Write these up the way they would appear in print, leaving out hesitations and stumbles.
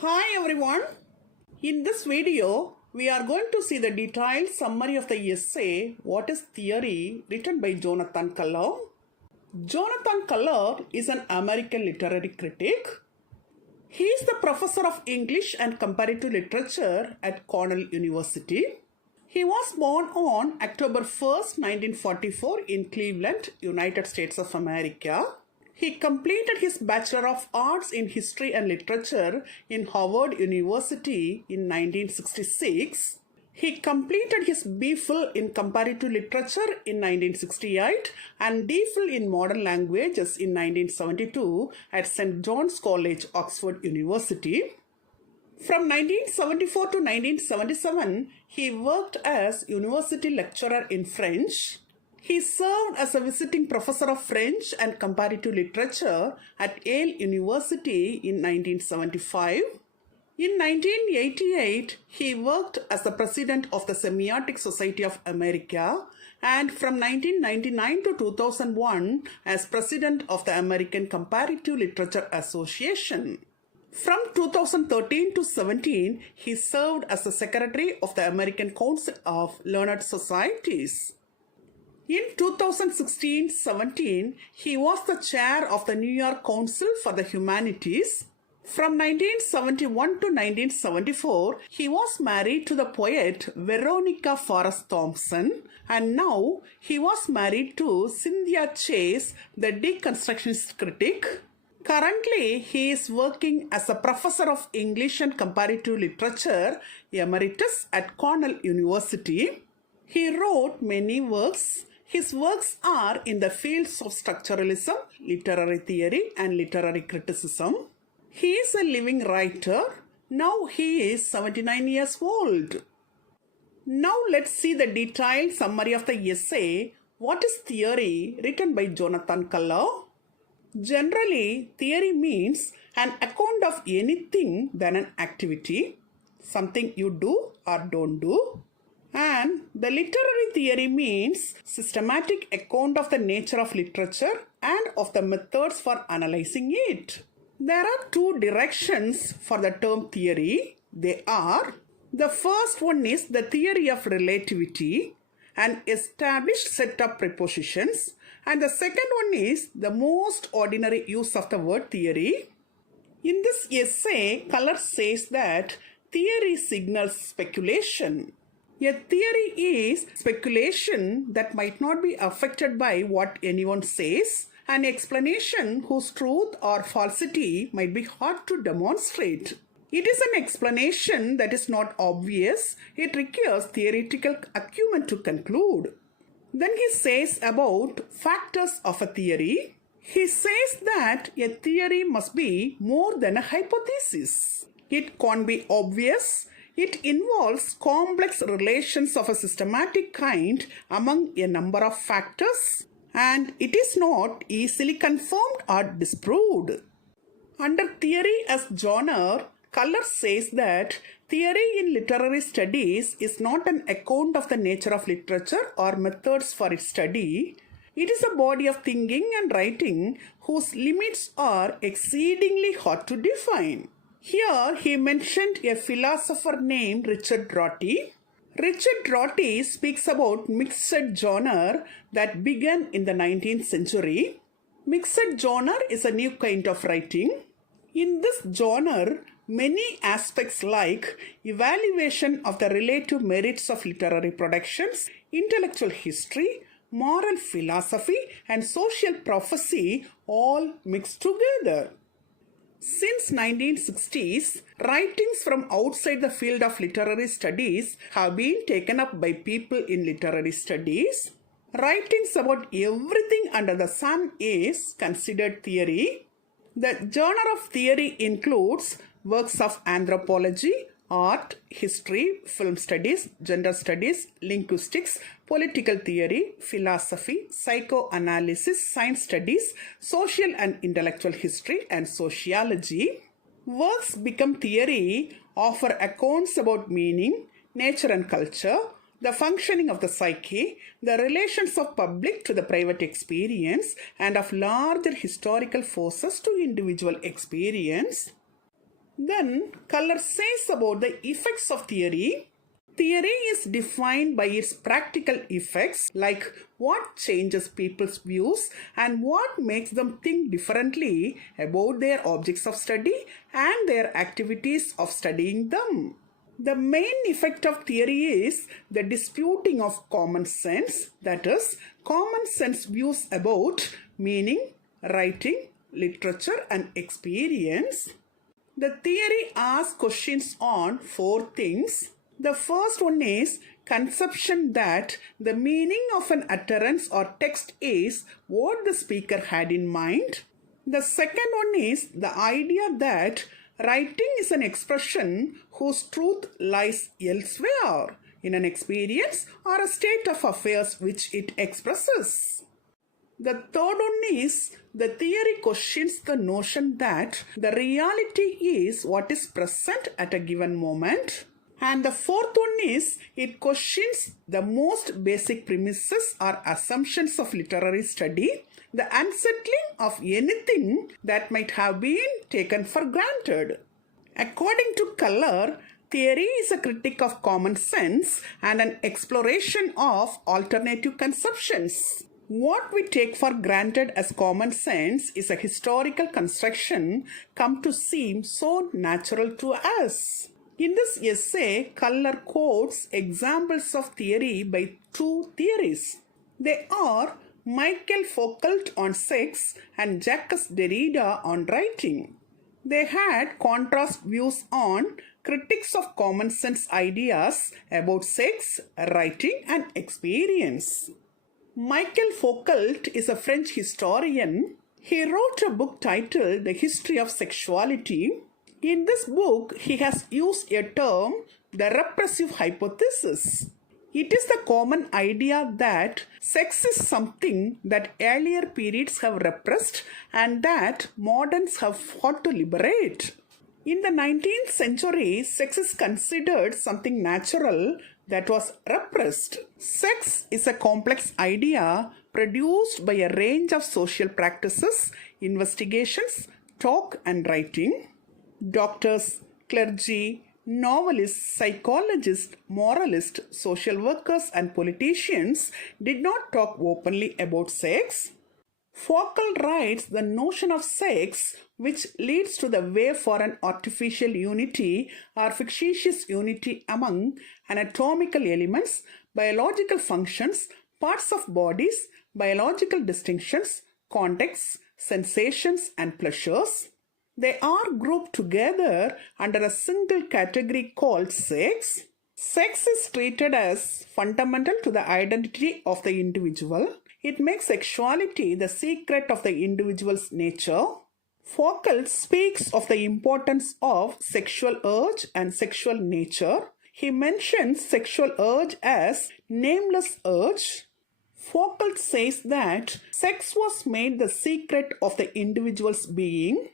Hi everyone. In this video, we are going to see the detailed summary of the essay What is Theory written by Jonathan Culler. Jonathan Culler is an American literary critic. He is the professor of English and Comparative Literature at Cornell University. He was born on October 1st, 1944 in Cleveland, United States of America. He completed his Bachelor of Arts in History and Literature in Howard University in 1966. He completed his B.Phil in Comparative Literature in 1968 and D.Phil in Modern Languages in 1972 at St. John's College, Oxford University. From 1974 to 1977, he worked as university lecturer in French. He served as a visiting professor of French and Comparative Literature at Yale University in 1975. In 1988, he worked as the president of the Semiotic Society of America and from 1999 to 2001 as president of the American Comparative Literature Association. From 2013 to 17, he served as the secretary of the American Council of Learned Societies. In 2016-17, he was the chair of the New York Council for the Humanities. From 1971 to 1974, he was married to the poet Veronica Forrest Thompson, and now he was married to Cynthia Chase, the deconstructionist critic. Currently, he is working as a professor of English and Comparative Literature Emeritus at Cornell University. He wrote many works. His works are in the fields of structuralism, literary theory, and literary criticism. He is a living writer. Now he is 79 years old. Now let's see the detailed summary of the essay, What is Theory, written by Jonathan Culler. Generally, theory means an account of anything than an activity, something you do or don't do. And the literary theory means systematic account of the nature of literature and of the methods for analyzing it. There are two directions for the term theory. They are, the first one is the theory of relativity, an established set of propositions, and the second one is the most ordinary use of the word theory. In this essay, Culler says that theory signals speculation. A theory is speculation that might not be affected by what anyone says, an explanation whose truth or falsity might be hard to demonstrate. It is an explanation that is not obvious. It requires theoretical acumen to conclude. Then he says about factors of a theory. He says that a theory must be more than a hypothesis. It can't be obvious. It involves complex relations of a systematic kind among a number of factors, and it is not easily confirmed or disproved. Under theory as genre, Culler says that theory in literary studies is not an account of the nature of literature or methods for its study. It is a body of thinking and writing whose limits are exceedingly hard to define. Here he mentioned a philosopher named Richard Rorty. Richard Rorty speaks about mixed genre that began in the 19th century. Mixed genre is a new kind of writing. In this genre, many aspects like evaluation of the relative merits of literary productions, intellectual history, moral philosophy, and social prophecy all mix together. Since 1960s, writings from outside the field of literary studies have been taken up by people in literary studies. Writings about everything under the sun is considered theory. The genre of theory includes works of anthropology, art, history, film studies, gender studies, linguistics, political theory, philosophy, psychoanalysis, science studies, social and intellectual history, and sociology. Works become theory offer accounts about meaning, nature and culture, the functioning of the psyche, the relations of public to the private experience, and of larger historical forces to individual experience. Then Culler says about the effects of theory. Theory is defined by its practical effects, like what changes people's views and what makes them think differently about their objects of study and their activities of studying them. The main effect of theory is the disputing of common sense, that is, common sense views about meaning, writing, literature, and experience. The theory asks questions on four things. The first one is conception that the meaning of an utterance or text is what the speaker had in mind. The second one is the idea that writing is an expression whose truth lies elsewhere, in an experience or a state of affairs which it expresses. The third one is the theory questions the notion that the reality is what is present at a given moment. And the fourth one is it questions the most basic premises or assumptions of literary study, the unsettling of anything that might have been taken for granted. According to Culler, theory is a critique of common sense and an exploration of alternative conceptions. What we take for granted as common sense is a historical construction come to seem so natural to us. In this essay, Culler quotes examples of theory by two theories. They are Michael Foucault on sex and Jacques Derrida on writing. They had contrast views on critics of common sense ideas about sex, writing, and experience. Michael Foucault is a French historian. He wrote a book titled The History of Sexuality. In this book, he has used a term, the repressive hypothesis. It is the common idea that sex is something that earlier periods have repressed and that moderns have fought to liberate. In the 19th century, sex is considered something natural that was repressed. Sex is a complex idea produced by a range of social practices, investigations, talk, and writing. Doctors, clergy, novelists, psychologists, moralists, social workers, and politicians did not talk openly about sex. Foucault writes the notion of sex, which leads to the way for an artificial unity or fictitious unity among anatomical elements, biological functions, parts of bodies, biological distinctions, contexts, sensations, and pleasures. They are grouped together under a single category called sex. Sex is treated as fundamental to the identity of the individual. It makes sexuality the secret of the individual's nature. Foucault speaks of the importance of sexual urge and sexual nature. He mentions sexual urge as nameless urge. Foucault says that sex was made the secret of the individual's being.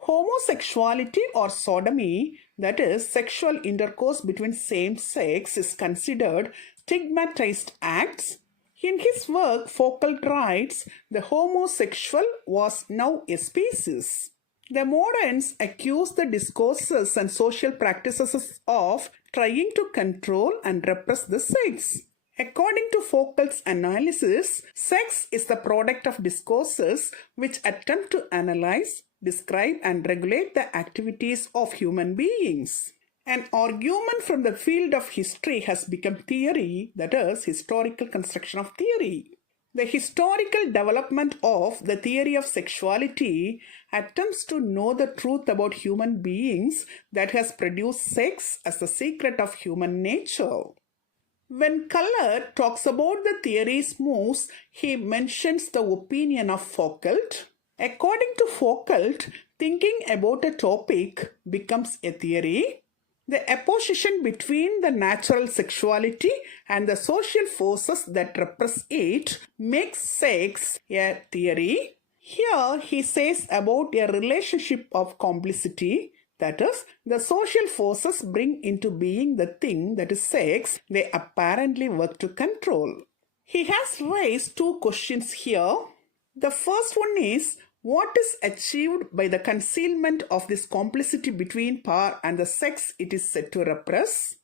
Homosexuality or sodomy, that is, sexual intercourse between same sex, is considered stigmatized acts. In his work, Foucault writes, the homosexual was now a species. The moderns accuse the discourses and social practices of trying to control and repress the sex. According to Foucault's analysis, sex is the product of discourses which attempt to analyze, describe, and regulate the activities of human beings. An argument from the field of history has become theory, that is, historical construction of theory. The historical development of the theory of sexuality attempts to know the truth about human beings that has produced sex as the secret of human nature. When Culler talks about the theory's moves, he mentions the opinion of Foucault. According to Foucault, thinking about a topic becomes a theory. The opposition between the natural sexuality and the social forces that repress it makes sex a theory. Here he says about a relationship of complicity, that is, the social forces bring into being the thing that is sex they apparently work to control. He has raised two questions here. The first one is, what is achieved by the concealment of this complicity between power and the sex it is said to repress.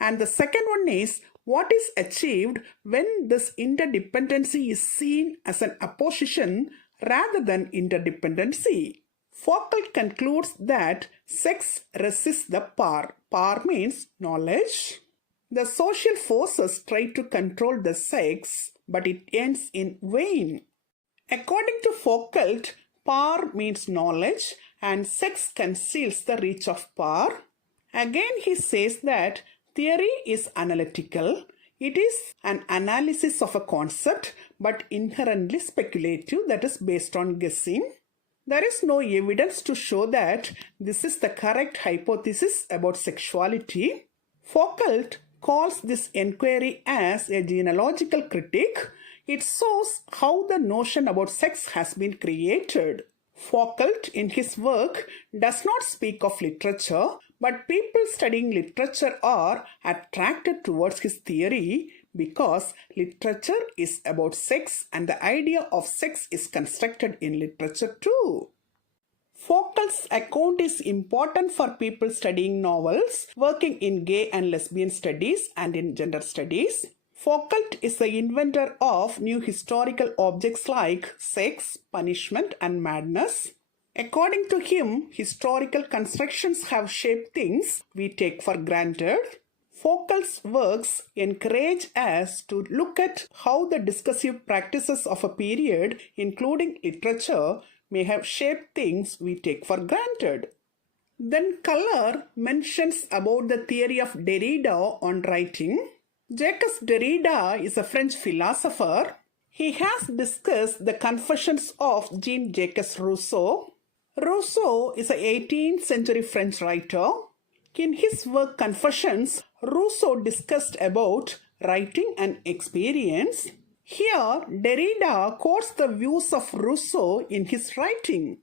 And the second one is, what is achieved when this interdependency is seen as an opposition rather than interdependency. Foucault concludes that sex resists the power. Power means knowledge. The social forces try to control the sex, but it ends in vain. According to Foucault, power means knowledge and sex conceals the reach of power. Again, he says that theory is analytical. It is an analysis of a concept but inherently speculative, that is based on guessing. There is no evidence to show that this is the correct hypothesis about sexuality. Foucault calls this inquiry as a genealogical critique. It shows how the notion about sex has been created. Foucault, in his work, does not speak of literature, but people studying literature are attracted towards his theory because literature is about sex and the idea of sex is constructed in literature too. Foucault's account is important for people studying novels, working in gay and lesbian studies and in gender studies. Foucault is the inventor of new historical objects like sex, punishment, and madness. According to him, historical constructions have shaped things we take for granted. Foucault's works encourage us to look at how the discursive practices of a period, including literature, may have shaped things we take for granted. Then Culler mentions about the theory of Derrida on writing. Jacques Derrida is a French philosopher. He has discussed the Confessions of Jean-Jacques Rousseau. Rousseau is an 18th century French writer. In his work Confessions, Rousseau discussed about writing and experience. Here, Derrida quotes the views of Rousseau in his writing.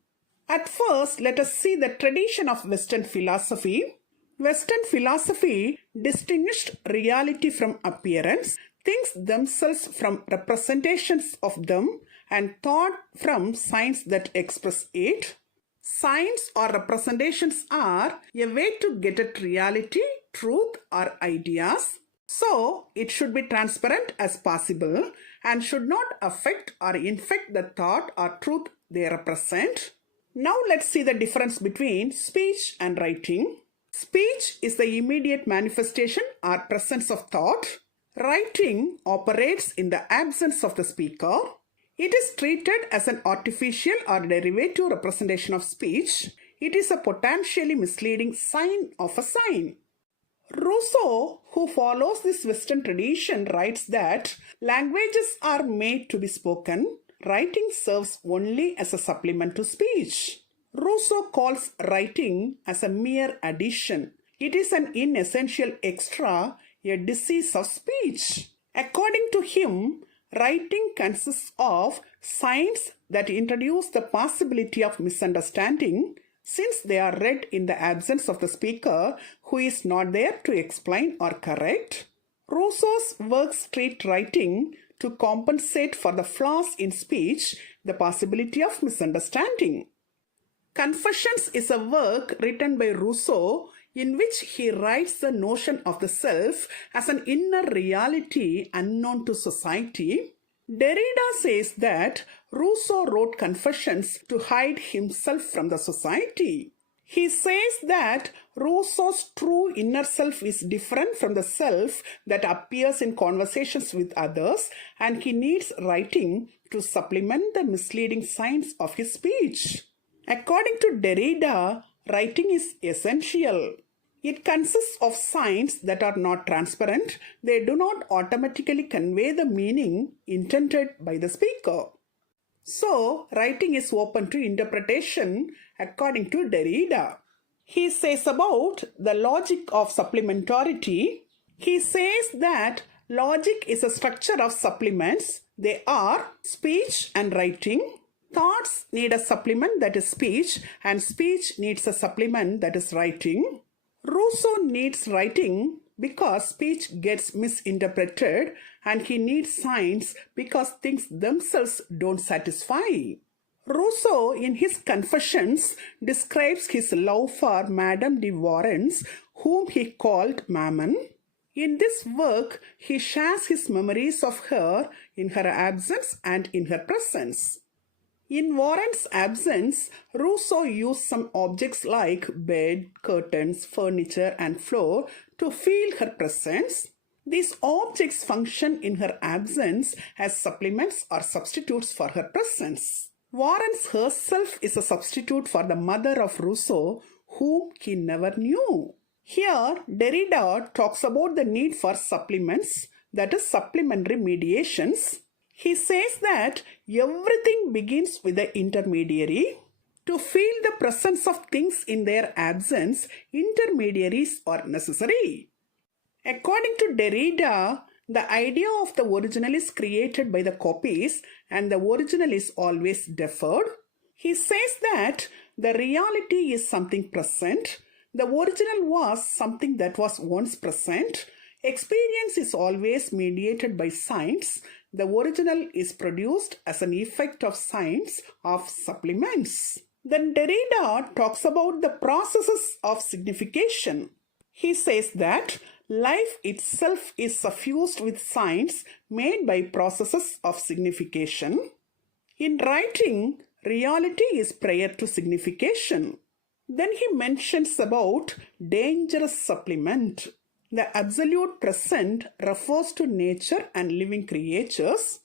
At first, let us see the tradition of Western philosophy. Western philosophy distinguished reality from appearance, things themselves from representations of them, and thought from signs that express it. Signs or representations are a way to get at reality, truth, or ideas. So, it should be transparent as possible and should not affect or infect the thought or truth they represent. Now let's see the difference between speech and writing. Speech is the immediate manifestation or presence of thought. Writing operates in the absence of the speaker. It is treated as an artificial or derivative representation of speech. It is a potentially misleading sign of a sign. Rousseau, who follows this Western tradition, writes that languages are made to be spoken. Writing serves only as a supplement to speech. Rousseau calls writing as a mere addition. It is an inessential extra, a disease of speech. According to him, writing consists of signs that introduce the possibility of misunderstanding, since they are read in the absence of the speaker who is not there to explain or correct. Rousseau's works treat writing to compensate for the flaws in speech, the possibility of misunderstanding. Confessions is a work written by Rousseau in which he writes the notion of the self as an inner reality unknown to society. Derrida says that Rousseau wrote Confessions to hide himself from the society. He says that Rousseau's true inner self is different from the self that appears in conversations with others, and he needs writing to supplement the misleading signs of his speech. According to Derrida, writing is essential. It consists of signs that are not transparent. They do not automatically convey the meaning intended by the speaker. So, writing is open to interpretation according to Derrida. He says about the logic of supplementarity. He says that logic is a structure of supplements. They are speech and writing. Thoughts need a supplement, that is speech, and speech needs a supplement, that is writing. Rousseau needs writing because speech gets misinterpreted, and he needs signs because things themselves don't satisfy. Rousseau, in his Confessions, describes his love for Madame de Warens, whom he called Mammon. In this work, he shares his memories of her in her absence and in her presence. In Warren's absence, Rousseau used some objects like bed, curtains, furniture, and floor to feel her presence. These objects function in her absence as supplements or substitutes for her presence. Warren's herself is a substitute for the mother of Rousseau, whom he never knew. Here, Derrida talks about the need for supplements, that is, supplementary mediations. He says that everything begins with the intermediary. To feel the presence of things in their absence, intermediaries are necessary. According to Derrida, the idea of the original is created by the copies and the original is always deferred. He says that the reality is something present. The original was something that was once present. Experience is always mediated by science. The original is produced as an effect of science of supplements. Then Derrida talks about the processes of signification. He says that life itself is suffused with signs made by processes of signification. In writing, reality is prior to signification. Then he mentions about dangerous supplement. The absolute present refers to nature and living creatures.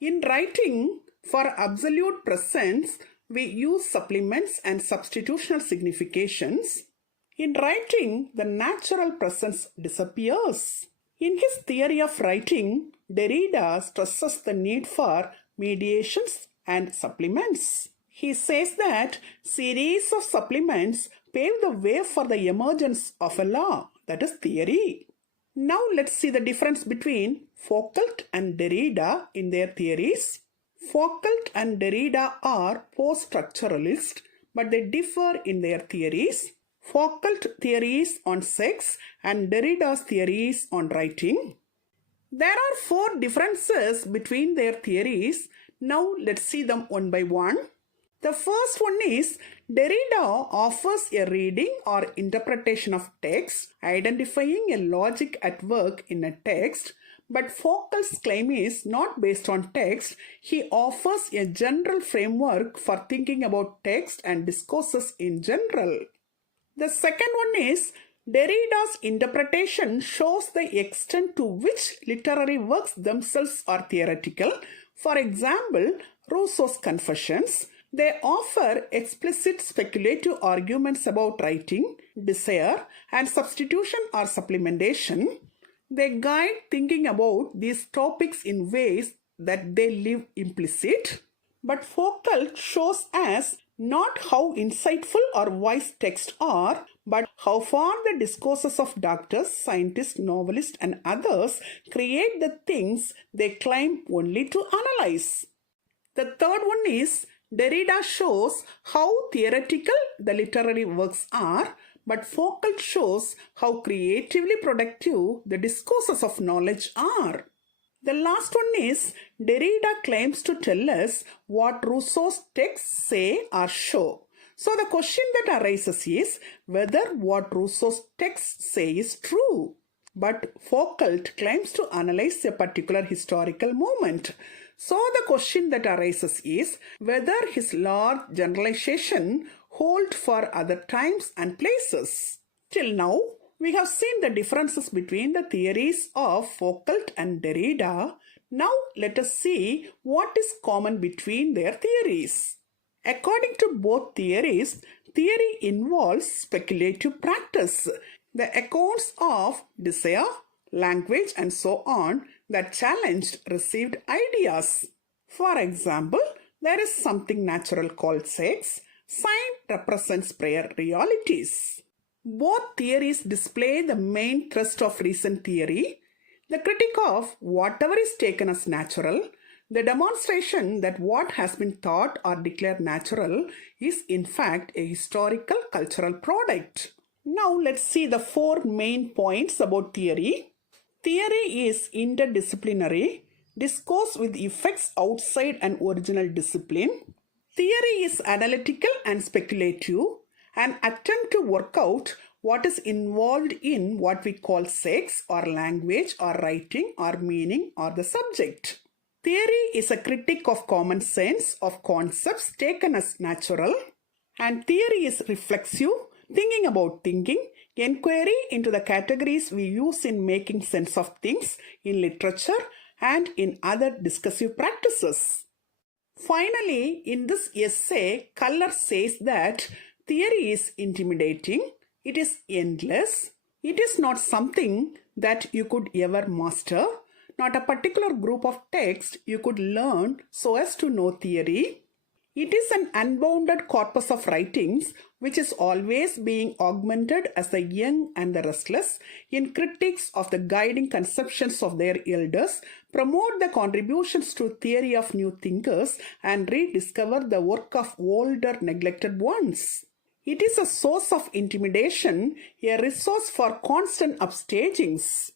In writing, for absolute presence, we use supplements and substitutional significations. In writing, the natural presence disappears. In his theory of writing, Derrida stresses the need for mediations and supplements. He says that series of supplements pave the way for the emergence of a law, that is theory. Now let's see the difference between Foucault and Derrida in their theories. Foucault and Derrida are post-structuralist, but they differ in their theories. Foucault theories on sex and Derrida's theories on writing. There are 4 differences between their theories. Now let's see them one by one. The first one is Derrida offers a reading or interpretation of text, identifying a logic at work in a text, but Foucault's claim is not based on text. He offers a general framework for thinking about text and discourses in general. The second one is Derrida's interpretation shows the extent to which literary works themselves are theoretical. For example, Rousseau's Confessions. They offer explicit speculative arguments about writing, desire, and substitution or supplementation. They guide thinking about these topics in ways that they leave implicit. But Foucault shows us not how insightful or wise texts are, but how far the discourses of doctors, scientists, novelists, and others create the things they claim only to analyze. The third one is Derrida shows how theoretical the literary works are, but Foucault shows how creatively productive the discourses of knowledge are. The last one is Derrida claims to tell us what Rousseau's texts say or show. So the question that arises is whether what Rousseau's texts say is true. But Foucault claims to analyze a particular historical moment. So the question that arises is whether his large generalization hold for other times and places. Till now, we have seen the differences between the theories of Foucault and Derrida. Now let us see what is common between their theories. According to both theories, theory involves speculative practice. The accounts of desire, language, and so on that challenged received ideas. For example, there is something natural called sex. Sign represents prior realities. Both theories display the main thrust of recent theory, the critique of whatever is taken as natural, the demonstration that what has been thought or declared natural is in fact a historical cultural product. Now let's see the 4 main points about theory. Theory is interdisciplinary, discourse with effects outside an original discipline. Theory is analytical and speculative, an attempt to work out what is involved in what we call sex or language or writing or meaning or the subject. Theory is a critique of common sense of concepts taken as natural, and theory is reflexive, thinking about thinking, inquiry into the categories we use in making sense of things in literature and in other discursive practices. Finally, in this essay, Culler says that theory is intimidating, it is endless, it is not something that you could ever master, not a particular group of texts you could learn so as to know theory. It is an unbounded corpus of writings which is always being augmented as the young and the restless, in critiques of the guiding conceptions of their elders, promote the contributions to theory of new thinkers, and rediscover the work of older neglected ones. It is a source of intimidation, a resource for constant upstagings.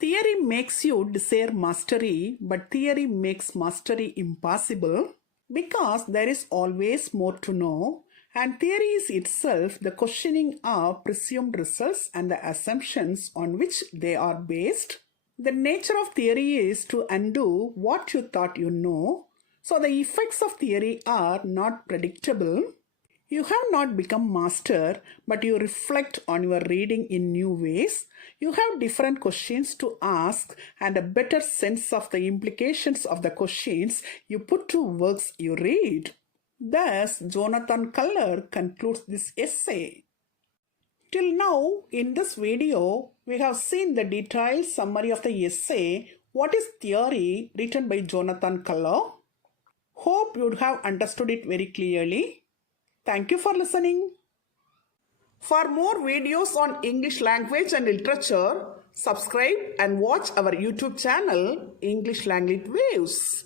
Theory makes you desire mastery, but theory makes mastery impossible, because there is always more to know, and theory is itself the questioning of presumed results and the assumptions on which they are based. The nature of theory is to undo what you thought you know, so the effects of theory are not predictable. You have not become master, but you reflect on your reading in new ways. You have different questions to ask and a better sense of the implications of the questions you put to works you read. Thus, Jonathan Culler concludes this essay. Till now, in this video, we have seen the detailed summary of the essay, What is Theory, written by Jonathan Culler. Hope you'd have understood it very clearly. Thank you for listening. For more videos on English language and literature, subscribe and watch our YouTube channel, English Language Waves.